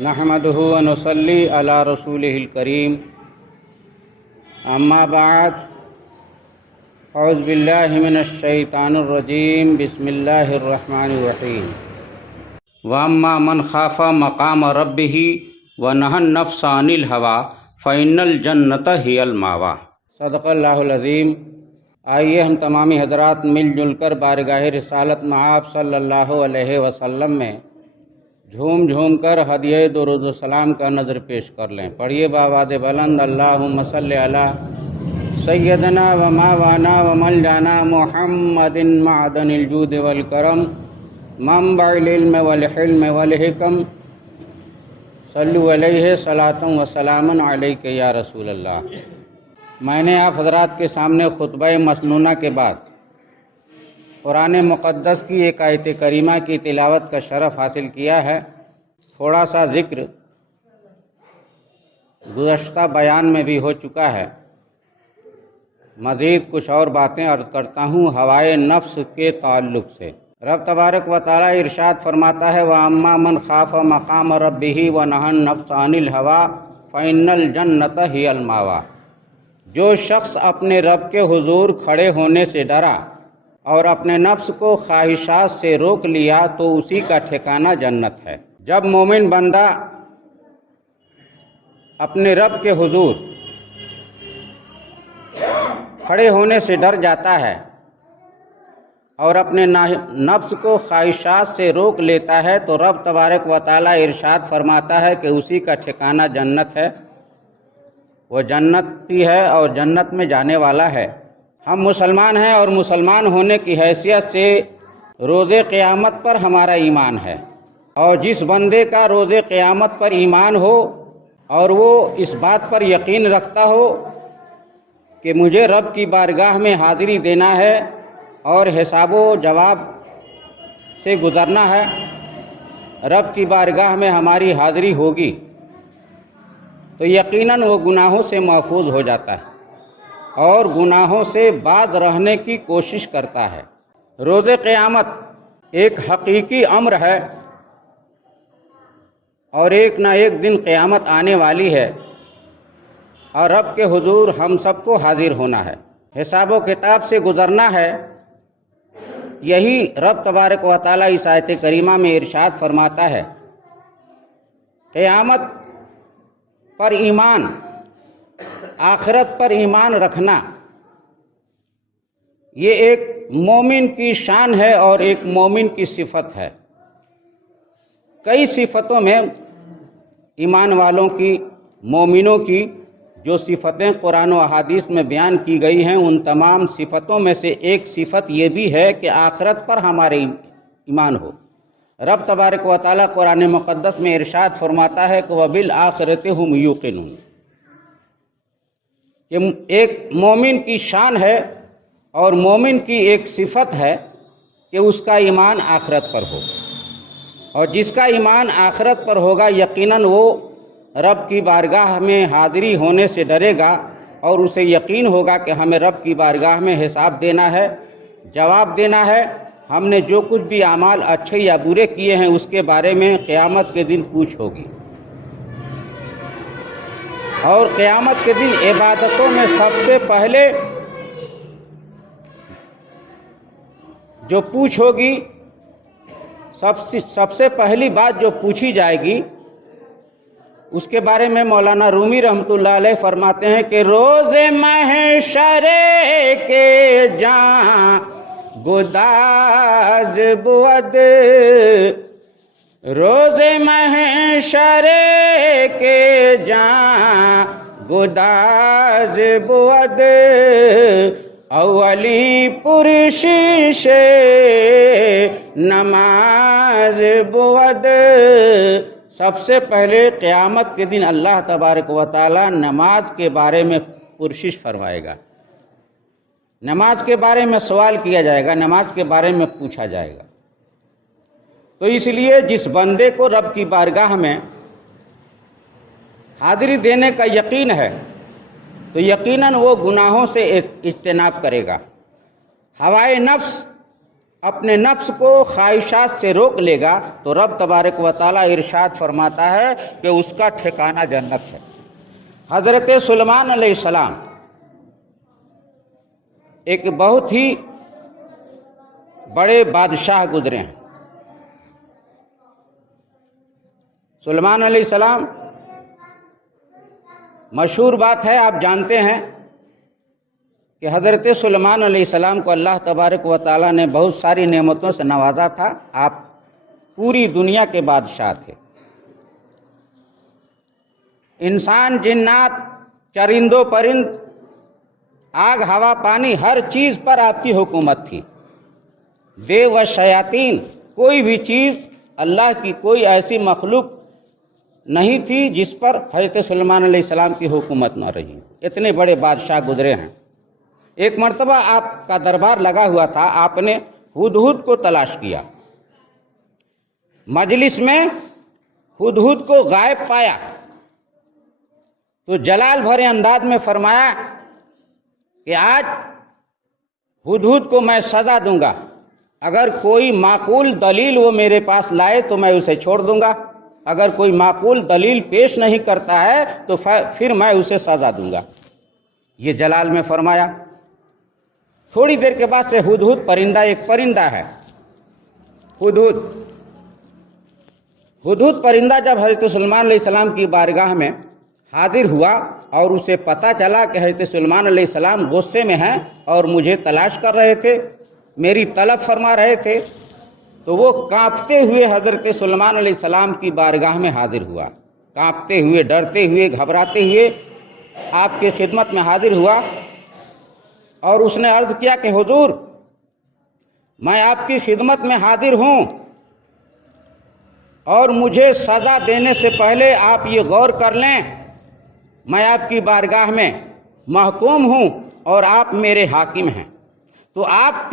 نحمده ونصلي على رسوله الكريم اما بعد اعوذ باللہ من الشیطان الرجیم بسم اللہ الرحمن الرحیم واما من خاف مقام ربه ونهى النفس عن الهوى فإن الجنة هي المأوى۔ صدق اللہ العظیم۔ آئیے ہم تمامی حضرات مل جل کر بارگاہ رسالت مآب صلی اللہ علیہ وسلم میں جھوم جھوم کر ہدیہ درود و سلام کا نظر پیش کر لیں۔ پڑھیے بآواز بلند، اللہم صلی علی سیدنا و ماوانا و ملجانا محمد معدن الجود والکرم منبع العلم والحلم والحکم صلو علیہ صلاۃ و سلام علیک یا رسول اللہ۔ میں نے آپ حضرات کے سامنے خطبہ مسنونہ کے بعد قرآن مقدس کی ایک آیت کریمہ کی تلاوت کا شرف حاصل کیا ہے۔ تھوڑا سا ذکر گزشتہ بیان میں بھی ہو چکا ہے، مزید کچھ اور باتیں عرض کرتا ہوں ہوائے نفس کے تعلق سے۔ رب تبارک و تعالی ارشاد فرماتا ہے وَأَمَّا مَنْ خَافَ مَقَامَ رَبِّهِ وَنَهَى النَّفْسَ عَنِ الْهَوَىٰ فَإِنَّ الْجَنَّةَ هِيَ الْمَأْوَىٰ۔ جو شخص اپنے رب کے حضور کھڑے ہونے سے ڈرا اور اپنے نفس کو خواہشات سے روک لیا تو اسی کا ٹھکانہ جنت ہے۔ جب مومن بندہ اپنے رب کے حضور کھڑے ہونے سے ڈر جاتا ہے اور اپنے نفس کو خواہشات سے روک لیتا ہے تو رب تبارک و تعالی ارشاد فرماتا ہے کہ اسی کا ٹھکانہ جنت ہے، وہ جنتی ہے اور جنت میں جانے والا ہے۔ ہم مسلمان ہیں اور مسلمان ہونے کی حیثیت سے روز قیامت پر ہمارا ایمان ہے، اور جس بندے کا روز قیامت پر ایمان ہو اور وہ اس بات پر یقین رکھتا ہو کہ مجھے رب کی بارگاہ میں حاضری دینا ہے اور حساب و جواب سے گزرنا ہے، رب کی بارگاہ میں ہماری حاضری ہوگی، تو یقیناً وہ گناہوں سے محفوظ ہو جاتا ہے اور گناہوں سے باز رہنے کی کوشش کرتا ہے۔ روز قیامت ایک حقیقی امر ہے اور ایک نہ ایک دن قیامت آنے والی ہے اور رب کے حضور ہم سب کو حاضر ہونا ہے، حساب و کتاب سے گزرنا ہے۔ یہی رب تبارک و تعالی اس آیت کریمہ میں ارشاد فرماتا ہے۔ قیامت پر ایمان، آخرت پر ایمان رکھنا، یہ ایک مومن کی شان ہے اور ایک مومن کی صفت ہے۔ کئی صفتوں میں ایمان والوں کی، مومنوں کی جو صفتیں قرآن و احادیث میں بیان کی گئی ہیں، ان تمام صفتوں میں سے ایک صفت یہ بھی ہے کہ آخرت پر ہمارے ایمان ہو۔ رب تبارک و تعالی قرآن مقدس میں ارشاد فرماتا ہے کہ وَبِالْآخِرَةِ هُمْ يُوقِنُونَ، کہ ایک مومن کی شان ہے اور مومن کی ایک صفت ہے کہ اس کا ایمان آخرت پر ہو، اور جس کا ایمان آخرت پر ہوگا یقیناً وہ رب کی بارگاہ میں حاضری ہونے سے ڈرے گا اور اسے یقین ہوگا کہ ہمیں رب کی بارگاہ میں حساب دینا ہے، جواب دینا ہے۔ ہم نے جو کچھ بھی اعمال اچھے یا برے کیے ہیں اس کے بارے میں قیامت کے دن پوچھ ہوگی، اور قیامت کے دن عبادتوں میں سب سے پہلے جو پوچھ ہوگی، سب سے پہلی بات جو پوچھی جائے گی اس کے بارے میں مولانا رومی رحمۃ اللہ علیہ فرماتے ہیں کہ روز محشر کے جاں گداز بود، روز محشر کے جاں گداز بود، اولی پرشش نماز بود۔ سب سے پہلے قیامت کے دن اللہ تبارک و تعالی نماز کے بارے میں پرسش فرمائے گا، نماز کے بارے میں سوال کیا جائے گا، نماز کے بارے میں پوچھا جائے گا۔ تو اس لیے جس بندے کو رب کی بارگاہ میں حاضری دینے کا یقین ہے تو یقیناً وہ گناہوں سے اجتناب کرے گا۔ ہوائے نفس اپنے نفس کو خواہشات سے روک لے گا تو رب تبارک و تعالیٰ ارشاد فرماتا ہے کہ اس کا ٹھکانہ جنت ہے۔ حضرت سلیمان علیہ السلام ایک بہت ہی بڑے بادشاہ گزرے ہیں۔ سلیمان علیہ السلام، مشہور بات ہے، آپ جانتے ہیں کہ حضرت سلیمان علیہ السلام کو اللہ تبارک و تعالیٰ نے بہت ساری نعمتوں سے نوازا تھا۔ آپ پوری دنیا کے بادشاہ تھے۔ انسان، جنات، چرندوں پرند، آگ، ہوا، پانی، ہر چیز پر آپ کی حکومت تھی۔ دیو و شیاطین، کوئی بھی چیز، اللہ کی کوئی ایسی مخلوق نہیں تھی جس پر حضرت سلیمان علیہ السلام کی حکومت نہ رہی۔ اتنے بڑے بادشاہ گزرے ہیں۔ ایک مرتبہ آپ کا دربار لگا ہوا تھا، آپ نے ہدہد کو تلاش کیا، مجلس میں ہدہد کو غائب پایا تو جلال بھرے انداز میں فرمایا کہ آج ہدہد کو میں سزا دوں گا، اگر کوئی معقول دلیل وہ میرے پاس لائے تو میں اسے چھوڑ دوں گا، اگر کوئی معقول دلیل پیش نہیں کرتا ہے تو پھر میں اسے سزا دوں گا۔ یہ جلال میں فرمایا۔ تھوڑی دیر کے بعد سے ہدہد پرندہ، ایک پرندہ ہے ہدہد پرندہ جب حضرت سلیمان علیہ السلام کی بارگاہ میں حاضر ہوا اور اسے پتہ چلا کہ حضرت سلیمان علیہ السلام غصے میں ہیں اور مجھے تلاش کر رہے تھے، میری طلب فرما رہے تھے، تو وہ کانپتے ہوئے حضرت سلیمان علیہ السلام کی بارگاہ میں حاضر ہوا، کانپتے ہوئے، ڈرتے ہوئے، گھبراتے ہوئے آپ کی خدمت میں حاضر ہوا اور اس نے عرض کیا کہ حضور، میں آپ کی خدمت میں حاضر ہوں اور مجھے سزا دینے سے پہلے آپ یہ غور کر لیں، میں آپ کی بارگاہ میں محکوم ہوں اور آپ میرے حاکم ہیں، تو آپ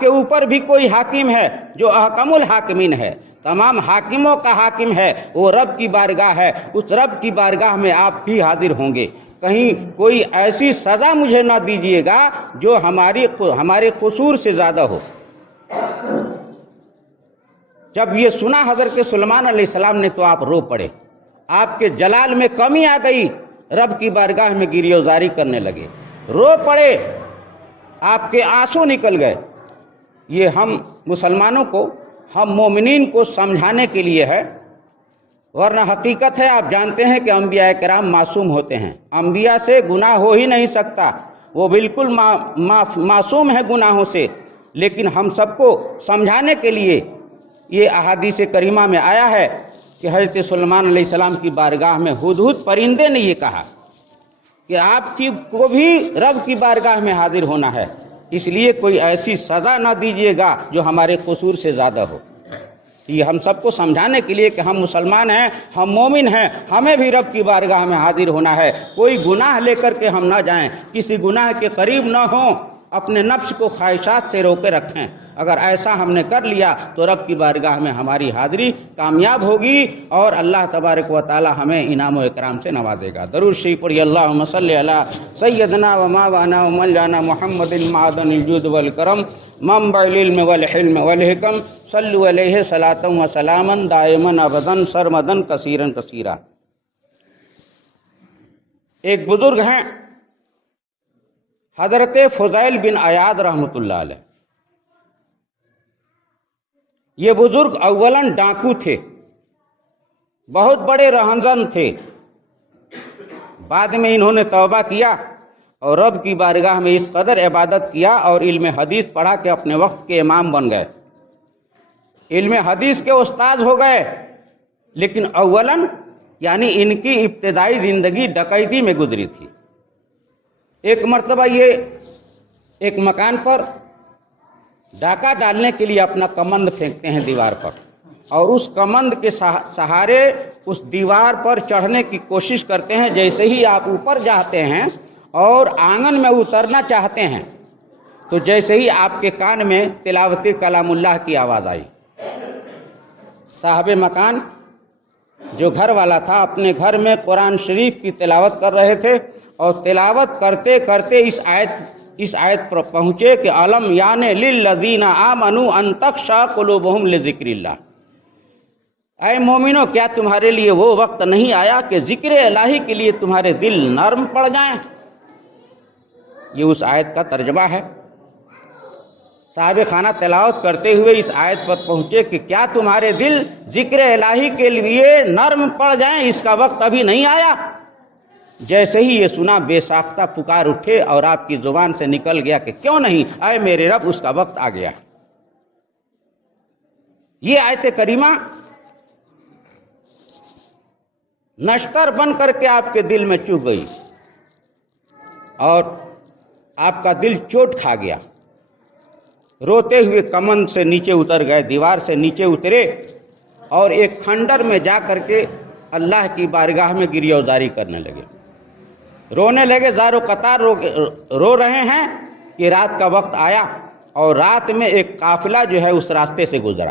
کے اوپر بھی کوئی حاکم ہے جو احکم الحاکمین ہے، تمام حاکموں کا حاکم ہے، وہ رب کی بارگاہ ہے، اس رب کی بارگاہ میں آپ بھی حاضر ہوں گے، کہیں کوئی ایسی سزا مجھے نہ دیجیے گا جو ہمارے قصور سے زیادہ ہو۔ جب یہ سنا حضرت سلیمان علیہ السلام نے تو آپ رو پڑے، آپ کے جلال میں کمی آ گئی، رب کی بارگاہ میں گریہ وزاری کرنے لگے، رو پڑے، آپ کے آنسو نکل گئے۔ یہ ہم مسلمانوں کو، ہم مومنین کو سمجھانے کے لیے ہے، ورنہ حقیقت ہے آپ جانتے ہیں کہ انبیاء کرام معصوم ہوتے ہیں، انبیاء سے گناہ ہو ہی نہیں سکتا، وہ بالکل معصوم ہے گناہوں سے، لیکن ہم سب کو سمجھانے کے لیے یہ احادیث کریمہ میں آیا ہے کہ حضرت سلیمان علیہ السلام کی بارگاہ میں ہدہد پرندے نے یہ کہا کہ آپ کو بھی رب کی بارگاہ میں حاضر ہونا ہے، اس لیے کوئی ایسی سزا نہ دیجیے گا جو ہمارے قصور سے زیادہ ہو۔ یہ ہم سب کو سمجھانے کے لیے کہ ہم مسلمان ہیں، ہم مومن ہیں، ہمیں بھی رب کی بارگاہ میں حاضر ہونا ہے، کوئی گناہ لے کر کے ہم نہ جائیں، کسی گناہ کے قریب نہ ہوں، اپنے نفس کو خواہشات سے روکے رکھیں۔ اگر ایسا ہم نے کر لیا تو رب کی بارگاہ میں ہماری حاضری کامیاب ہوگی اور اللہ تبارک و تعالی ہمیں انعام و اکرام سے نوازے گا۔ درود شریف پڑھیے، اللہم صلی علی سیدنا و مولانا و مولانا محمد معدن الجود والکرم منبع العلم والحلم والحکم صلو علیہ صلاۃ و سلاما دائما ابدا سرمدا کثیرا کثیرا۔ ایک بزرگ ہیں حضرت فضیل بن عیاض رحمۃ اللہ علیہ۔ یہ بزرگ اولاً ڈاکو تھے، بہت بڑے رہنزن تھے، بعد میں انہوں نے توبہ کیا اور رب کی بارگاہ میں اس قدر عبادت کیا اور علم حدیث پڑھا کہ اپنے وقت کے امام بن گئے، علم حدیث کے استاد ہو گئے، لیکن اولاً یعنی ان کی ابتدائی زندگی ڈکیتی میں گزری تھی۔ ایک مرتبہ یہ ایک مکان پر ڈاکہ ڈالنے کے لیے اپنا کمند پھینکتے ہیں دیوار پر، اور اس کمند کے سہارے اس دیوار پر چڑھنے کی کوشش کرتے ہیں۔ جیسے ہی آپ اوپر جاتے ہیں اور آنگن میں اترنا چاہتے ہیں تو جیسے ہی آپ کے کان میں تلاوت کلام اللہ کی آواز آئی۔ صاحب مکان جو گھر والا تھا اپنے گھر میں قرآن شریف کی تلاوت کر رہے تھے، اور تلاوت کرتے کرتے اس آیت اس آیت پر پہنچے کہ علم یعنی للذین آمنوا ان تخشع قلوبہم لذکر اللہ، اے مومنو کیا تمہارے لیے وہ وقت نہیں آیا کہ ذکر الہی کے لیے تمہارے دل نرم پڑ جائیں؟ یہ اس آیت کا ترجمہ ہے۔ صاحب خانہ تلاوت کرتے ہوئے اس آیت پر پہنچے کہ کیا تمہارے دل ذکر الہی کے لیے نرم پڑ جائیں، اس کا وقت ابھی نہیں آیا؟ جیسے ہی یہ سنا بے ساختہ پکار اٹھے اور آپ کی زبان سے نکل گیا کہ کیوں نہیں، اے میرے رب اس کا وقت آ گیا۔ یہ آیت کریمہ نشتر بن کر کے آپ کے دل میں چبھ گئی اور آپ کا دل چوٹ کھا گیا۔ روتے ہوئے کمن سے نیچے اتر گئے، دیوار سے نیچے اترے اور ایک کھنڈر میں جا کر کے اللہ کی بارگاہ میں گریہ وزاری کرنے لگے، رونے لگے، زار و قطار رو رہے ہیں کہ رات کا وقت آیا اور رات میں ایک قافلہ جو ہے اس راستے سے گزرا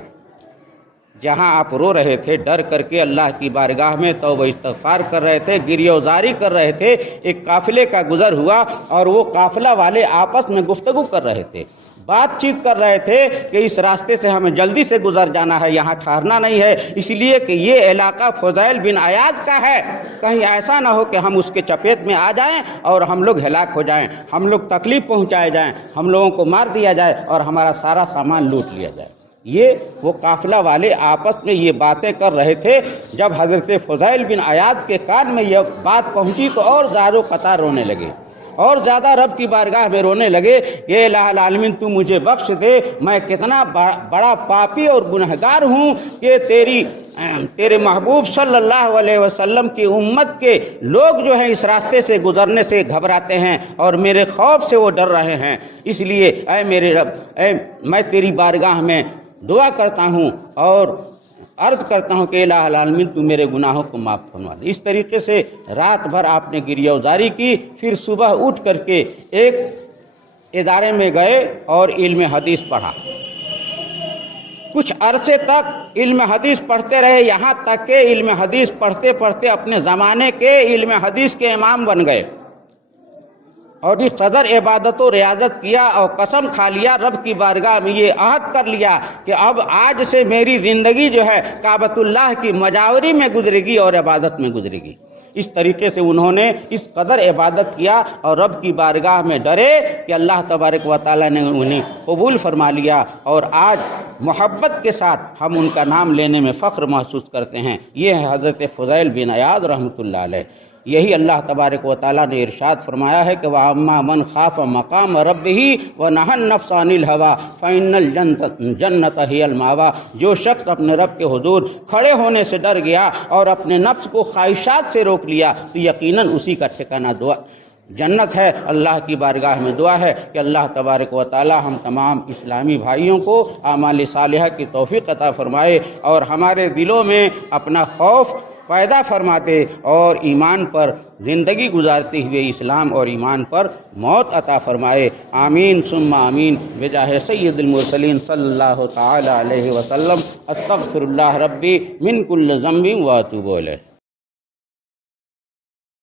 جہاں آپ رو رہے تھے، ڈر کر کے اللہ کی بارگاہ میں توبہ استغفار کر رہے تھے، گریہ وزاری کر رہے تھے۔ ایک قافلے کا گزر ہوا اور وہ قافلہ والے آپس میں گفتگو کر رہے تھے، بات چیت کر رہے تھے کہ اس راستے سے ہمیں جلدی سے گزر جانا ہے، یہاں ٹھہرنا نہیں ہے، اس لیے کہ یہ علاقہ فضیل بن عیاض کا ہے، کہیں ایسا نہ ہو کہ ہم اس کے چپیٹ میں آ جائیں اور ہم لوگ ہلاک ہو جائیں، ہم لوگ تکلیف پہنچائے جائیں، ہم لوگوں کو مار دیا جائے اور ہمارا سارا سامان لوٹ لیا جائے۔ یہ وہ قافلہ والے آپس میں یہ باتیں کر رہے تھے۔ جب حضرت فضیل بن عیاض کے کان میں یہ بات پہنچی تو اور زار و قطار رونے لگے اور زیادہ رب کی بارگاہ میں رونے لگے کہ الہ العالمین تو مجھے بخش دے، میں کتنا بڑا پاپی اور گنہگار ہوں کہ تیرے محبوب صلی اللہ علیہ وسلم کی امت کے لوگ جو ہیں اس راستے سے گزرنے سے گھبراتے ہیں اور میرے خوف سے وہ ڈر رہے ہیں، اس لیے اے میرے رب، میں تیری بارگاہ میں دعا کرتا ہوں اور عرض کرتا ہوں کہ الہ العالمین تو میرے گناہوں کو معاف فرما دے۔ اس طریقے سے رات بھر آپ نے گریہ وزاری کی، پھر صبح اٹھ کر کے ایک ادارے میں گئے اور علم حدیث پڑھا۔ کچھ عرصے تک علم حدیث پڑھتے رہے، یہاں تک کہ علم حدیث پڑھتے پڑھتے اپنے زمانے کے علم حدیث کے امام بن گئے اور اس قدر عبادت و ریاضت کیا اور قسم کھا لیا، رب کی بارگاہ میں یہ عہد کر لیا کہ اب آج سے میری زندگی جو ہے کعبۃ اللہ کی مجاوری میں گزرے گی اور عبادت میں گزرے گی۔ اس طریقے سے انہوں نے اس قدر عبادت کیا اور رب کی بارگاہ میں ڈرے کہ اللہ تبارک و تعالیٰ نے انہیں قبول فرما لیا، اور آج محبت کے ساتھ ہم ان کا نام لینے میں فخر محسوس کرتے ہیں۔ یہ ہے حضرت فضیل بن عیاض رحمۃ اللہ علیہ۔ یہی اللہ تبارک و تعالیٰ نے ارشاد فرمایا ہے کہ وَأَمَّا مَنْ خَافَ مَقَامَ رَبِّهِ وَنَهَى النَّفْسَ عَنِ الْهَوَىٰ فَإِنَّ الْجَنَّةَ هِيَ الْمَأْوَىٰ، جو شخص اپنے رب کے حضور کھڑے ہونے سے ڈر گیا اور اپنے نفس کو خواہشات سے روک لیا تو یقیناً اسی کا ٹھکانہ جنت ہے۔ اللہ کی بارگاہ میں دعا ہے کہ اللہ تبارک و تعالی ہم تمام اسلامی بھائیوں کو اعمال صالحہ کی توفیق عطا فرمائے اور ہمارے دلوں میں اپنا خوف پیدا فرما دے اور ایمان پر زندگی گزارتے ہوئے اسلام اور ایمان پر موت عطا فرمائے۔ آمین ثم آمین بجاہ سید المرسلین صلی اللہ تعالی علیہ وسلم۔ استغفر اللہ ربی من کل ذنب واتوب الیہ۔